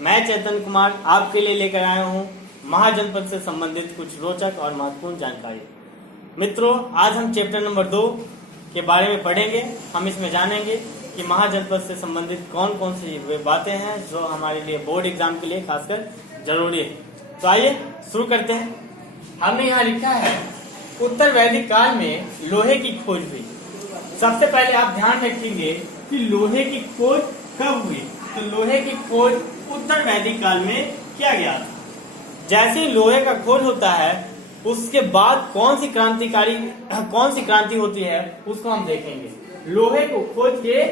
मैं चेतन कुमार आपके लिए लेकर आया हूँ महाजनपद से संबंधित कुछ रोचक और महत्वपूर्ण जानकारी। मित्रों, आज हम चैप्टर नंबर 2 के बारे में पढ़ेंगे। हम इसमें जानेंगे कि महाजनपद से संबंधित कौन कौन सी वे बातें हैं जो हमारे लिए बोर्ड एग्जाम के लिए खासकर जरूरी है। तो आइए शुरू करते हैं। हमने यहाँ लिखा है उत्तर वैदिक काल में लोहे की खोज हुई। सबसे पहले आप ध्यान रखेंगे कि लोहे की खोज कब हुई। तो लोहे की खोज उत्तर वैदिक काल में किया गया था। जैसे ही लोहे का खोज होता है उसके बाद कौन सी क्रांति होती है उसको हम देखेंगे। लोहे को खोज के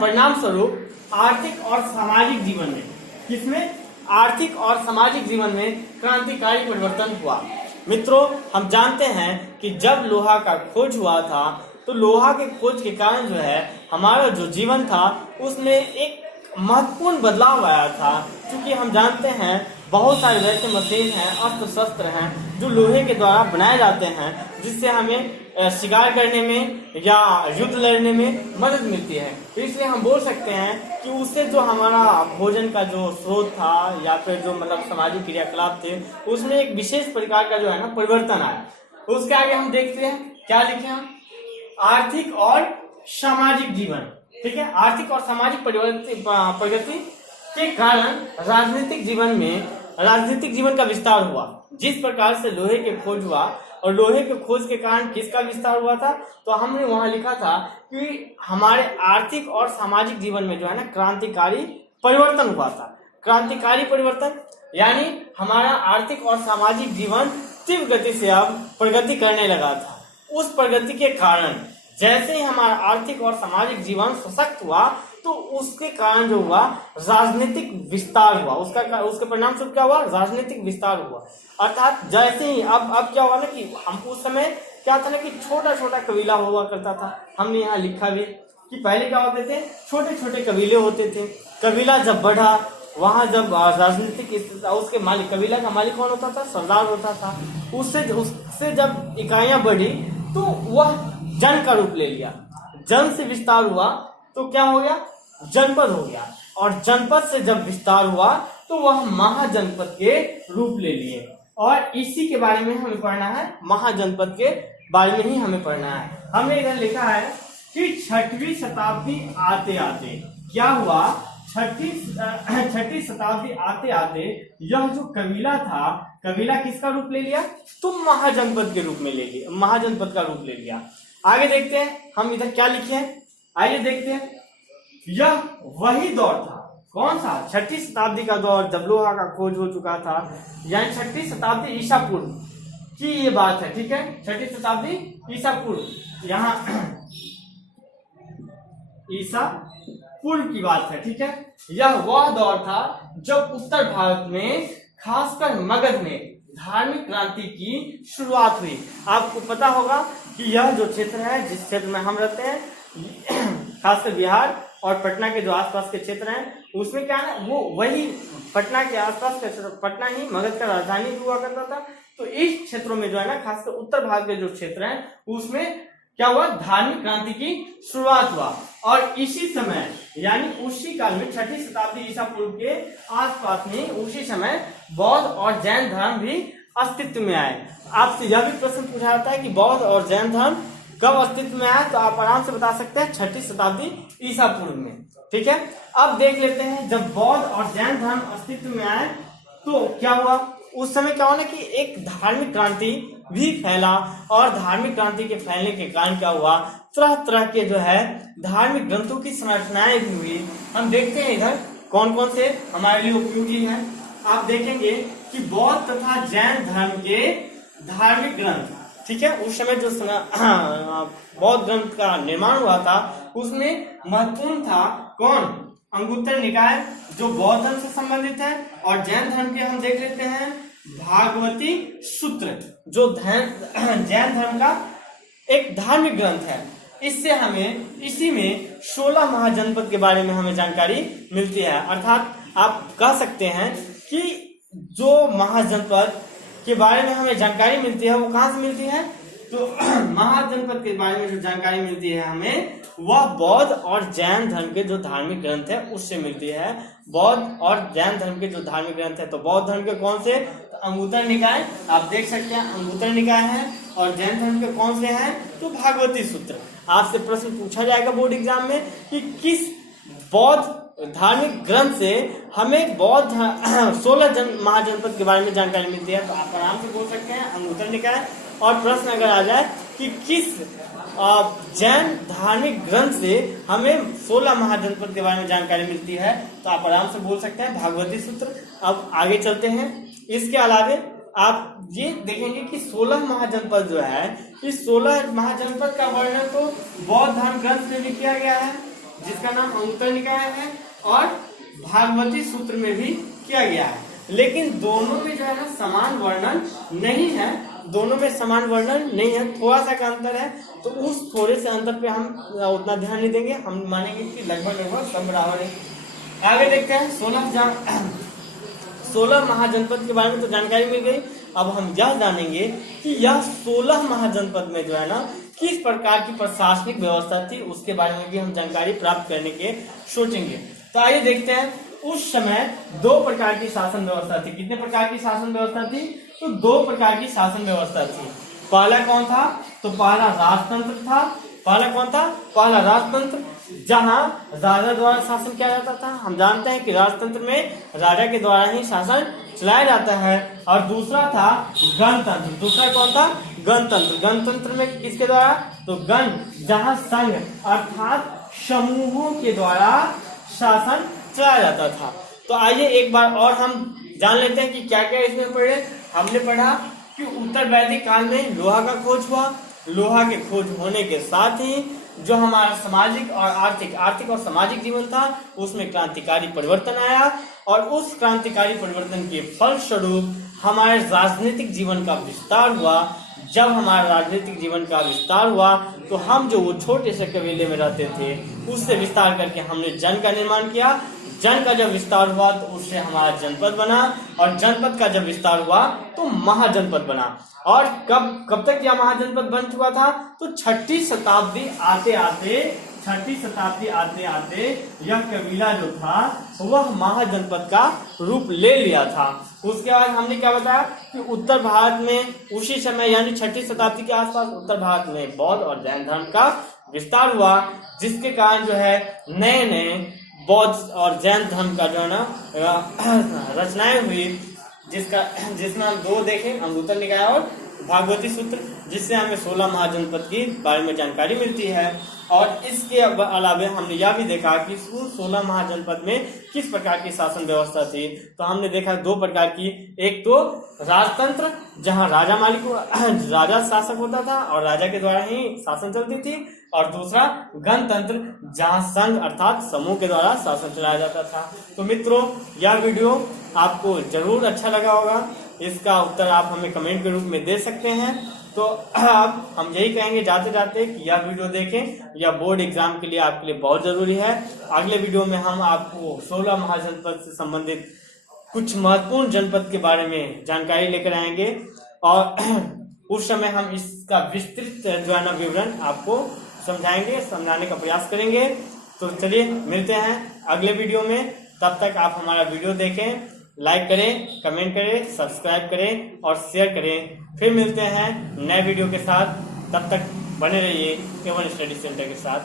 परिणाम स्वरूप आर्थिक और सामाजिक जीवन में, किसमें? आर्थिक और सामाजिक जीवन में क्रांतिकारी परिवर्तन हुआ। मित्रों, हम जानते हैं कि जब लोहा का खोज हुआ था तो लोहा के खोज के कारण जो है हमारा जो जीवन था उसमें एक महत्वपूर्ण बदलाव आया था। क्योंकि हम जानते हैं बहुत सारे वैसे मशीन हैं, अस्त्र शस्त्र हैं जो लोहे के द्वारा बनाए जाते हैं, जिससे हमें शिकार करने में या युद्ध लड़ने में मदद मिलती है। तो इसलिए हम बोल सकते हैं कि उससे जो हमारा भोजन का जो स्रोत था या फिर जो सामाजिक क्रियाकलाप थे उसमें एक विशेष प्रकार का जो है ना परिवर्तन आया। उसके आगे हम देखते हैं क्या लिखे हम, आर्थिक और सामाजिक जीवन। ठीक है, आर्थिक और सामाजिक प्रगति के कारण राजनीतिक जीवन का विस्तार हुआ। जिस प्रकार से लोहे के खोज हुआ और लोहे के खोज के कारण किसका विस्तार हुआ था, तो हमने वहां लिखा था कि हमारे आर्थिक और सामाजिक जीवन में जो है ना क्रांतिकारी परिवर्तन हुआ था। क्रांतिकारी परिवर्तन यानी हमारा आर्थिक और सामाजिक जीवन तीव्र गति से अब प्रगति करने लगा था। उस प्रगति के कारण जैसे ही हमारा आर्थिक और सामाजिक जीवन सशक्त हुआ तो उसके कारण जो हुआ राजनीतिक विस्तार हुआ। उसके परिणाम स्वरूप क्या हुआ? राजनीतिक विस्तार हुआ। अर्थात जैसे ही अब क्या हुआ ना कि हम उस समय क्या था ना कि छोटा छोटा कबीला हुआ करता था। हमने यहाँ लिखा भी कि पहले क्या होते थे, छोटे छोटे कबीले होते थे। कबीला जब बढ़ा, वहां जब राजनीतिक उसके मालिक, कबीला का मालिक कौन होता था? सरदार होता था। उससे जब इकाइयां बढ़ी तो वह जन का रूप ले लिया। जन से विस्तार हुआ तो क्या हो गया? जनपद हो गया। और जनपद से जब विस्तार हुआ तो वह महाजनपद के रूप ले लिए। और इसी के बारे में हमें पढ़ना है, महाजनपद के बारे में ही हमें पढ़ना है। हमने इधर लिखा है कि 6वीं शताब्दी आते आते क्या हुआ? 6वीं शताब्दी आते आते यह जो कबीला था, कबीला किसका रूप ले लिया? तुम महाजनपद के रूप में ले लिया, महाजनपद का रूप ले लिया। आगे देखते हैं हम इधर क्या लिखे हैं, आइए देखते हैं। यह वही दौर था, कौन सा? 6वीं शताब्दी का दौर, जब लोहा का खोज हो चुका था। यानी 6वीं शताब्दी ईसा पूर्व की ये बात है। ठीक है, 6वीं शताब्दी ईसा पूर्व, यहाँ ईसा पूर्व की बात है। ठीक है, यह वह दौर था जब उत्तर भारत में खासकर मगध में धार्मिक क्रांति की शुरुआत हुई। आपको पता होगा कि यह जो क्षेत्र है, जिस क्षेत्र में हम रहते हैं, खासकर बिहार और पटना के जो आसपास के क्षेत्र हैं, उसमें क्या है, वो वही पटना के आसपास का क्षेत्र, पटना ही मगध का राजधानी हुआ करता था। तो इस क्षेत्रों में जो है ना, खासकर उत्तर भारत के जो क्षेत्र हैं उसमें क्या हुआ? धार्मिक क्रांति की शुरुआत हुआ। और इसी समय यानी उसी काल में 6वीं शताब्दी ईसा पूर्व के आसपास में उसी समय बौद्ध और जैन धर्म भी अस्तित्व में आए। आपसे यह भी प्रश्न पूछा जाता है कि बौद्ध और जैन धर्म कब अस्तित्व में आया, तो आप आराम से बता सकते हैं 6वीं शताब्दी ईसा पूर्व में। ठीक है, अब देख लेते हैं जब बौद्ध और जैन धर्म अस्तित्व में आए तो क्या हुआ। उस समय क्या हुआ ना कि एक धार्मिक क्रांति भी फैला। और धार्मिक क्रांति के फैलने के कारण क्या हुआ, तरह तरह के जो है धार्मिक ग्रंथों की संरचनाएं भी हुई। हम देखते हैं इधर कौन कौन से हमारे लिए उपयोगी हैं। आप देखेंगे कि बौद्ध तथा जैन धर्म के धार्मिक ग्रंथ, ठीक है, उस समय जो बौद्ध ग्रंथ का निर्माण हुआ था उसमें महत्वपूर्ण था कौन? अंगुत्तर निकाय जो बौद्ध धर्म से संबंधित है। और जैन धर्म के हम देख लेते हैं भागवती सूत्र जो जैन धर्म का एक धार्मिक ग्रंथ है। इससे हमें इसी में 16 महाजनपद के बारे में हमें जानकारी मिलती है। अर्थात आप कह सकते हैं कि जो महाजनपद के बारे में हमें जानकारी मिलती है वो कहाँ से मिलती है? तो महाजनपद के बारे में जो जानकारी मिलती है हमें, वह बौद्ध और जैन धर्म के जो धार्मिक ग्रंथ है उससे मिलती है। बौद्ध और जैन धर्म के जो धार्मिक ग्रंथ है, तो बौद्ध धर्म के कौन से, तो अंगुत्तर निकाय, आप देख सकते हैं अंगुत्तर निकाय है, और जैन धर्म के कौन से हैं, तो भागवती सूत्र। आपसे प्रश्न पूछा जाएगा बोर्ड एग्जाम में कि किस बौद्ध धार्मिक ग्रंथ से हमें बौद्ध 16 महाजनपद के बारे में जानकारी मिलती है, तो आप आराम से बोल सकते हैं अंगुत्तर निकाय। और प्रश्न अगर आ जाए कि किस जैन धार्मिक ग्रंथ से हमें 16 महाजनपद के बारे में जानकारी मिलती है, तो आप आराम से बोल सकते हैं भागवती सूत्र। अब आगे चलते हैं। इसके अलावे आप ये देखेंगे कि 16 महाजनपद जो है, इस 16 महाजनपद का वर्णन तो बौद्ध धर्म ग्रंथ में भी किया गया है, जिसका नाम अंगुत्तर निकाय है, और भागवती सूत्र में भी किया गया है। लेकिन दोनों में जो है ना समान वर्णन नहीं है, दोनों में समान वर्णन नहीं है, थोड़ा सा का अंतर है। तो उस थोड़े से अंतर पे हम उतना ध्यान नहीं देंगे, हम मानेंगे कि लगभग सब बराबर है। आगे देखते हैं 16 महाजनपद के बारे में तो जानकारी मिल गई। अब हम यह जानेंगे कि यह 16 महाजनपद में जो है ना किस प्रकार की प्रशासनिक व्यवस्था थी, उसके बारे में भी हम जानकारी प्राप्त करने के सोचेंगे। तो आइए देखते हैं। उस समय 2 प्रकार की शासन व्यवस्था थी। कितने प्रकार की शासन व्यवस्था थी, तो 2 प्रकार की शासन व्यवस्था थी। पहला कौन था, तो पहला राजतंत्र था। पहला कौन था, पहला राजतंत्र, जहां राजा द्वारा शासन किया जाता था। हम जानते हैं कि राजतंत्र में राजा के द्वारा ही शासन चलाया जाता है। और दूसरा था गणतंत्र। दूसरा कौन था, गणतंत्र। गणतंत्र में किसके द्वारा, तो गण, जहां संघ अर्थात समूहों के द्वारा शासन चलाया जाता था। तो आइए एक बार और हम जान लेते हैं कि क्या क्या इसमें पढ़े। हमने पढ़ा कि उत्तर वैदिक काल में लोहा का खोज हुआ। लोहा के खोज होने के साथ ही जो हमारा सामाजिक और आर्थिक और सामाजिक जीवन था, उसमें क्रांतिकारी परिवर्तन आया। और उस क्रांतिकारी परिवर्तन के फलस्वरूप हमारे राजनीतिक जीवन का विस्तार हुआ। जब हमारा राजनीतिक जीवन का विस्तार हुआ, तो हम जो वो छोटे से कबीले में रहते थे, उससे विस्तार करके हमने जन का निर्माण किया। जन का जब विस्तार हुआ, तो उससे हमारा जनपद बना, और जनपद का जब विस्तार हुआ, तो महाजनपद बना। और कब तक यह महाजनपद बन चुका था, तो 6वीं शताब्दी आते आते यह कबीला जो था वह महाजनपद का रूप ले लिया था। उसके बाद हमने क्या बताया कि उत्तर भारत में उसी समय यानी 6वीं शताब्दी के आसपास उत्तर भारत में बौद्ध और जैन धर्म का विस्तार हुआ, जिसके कारण जो है नए नए बौद्ध और जैन धर्म का जो है ना रचनाएं हुई, जिसमें हम 2 देखें, अंगुत्तर निकाय और भागवती सूत्र, जिससे हमें 16 महाजनपद की बारे में जानकारी मिलती है। और इसके अलावा हमने यह भी देखा कि 16 महाजनपद में किस प्रकार की शासन व्यवस्था थी। तो हमने देखा 2 प्रकार की, एक तो राजतंत्र, जहां राजा शासक होता था और राजा के द्वारा ही शासन चलती थी, और दूसरा गणतंत्र, जहां संघ अर्थात समूह के द्वारा शासन चलाया जाता था। तो मित्रों, यह वीडियो आपको जरूर अच्छा लगा होगा। इसका उत्तर आप हमें कमेंट के रूप में दे सकते हैं। तो अब हम यही कहेंगे जाते जाते कि यह वीडियो देखें, यह बोर्ड एग्जाम के लिए आपके लिए बहुत जरूरी है। अगले वीडियो में हम आपको 16 महाजनपद से संबंधित कुछ महत्वपूर्ण जनपद के बारे में जानकारी लेकर आएंगे, और उस समय हम इसका विस्तृत जो है ना विवरण आपको समझाने का प्रयास करेंगे। तो चलिए मिलते हैं अगले वीडियो में। तब तक आप हमारा वीडियो देखें, लाइक करें, कमेंट करें, सब्सक्राइब करें और शेयर करें। फिर मिलते हैं नए वीडियो के साथ। तब तक बने रहिए A1 स्टडी सेंटर के साथ।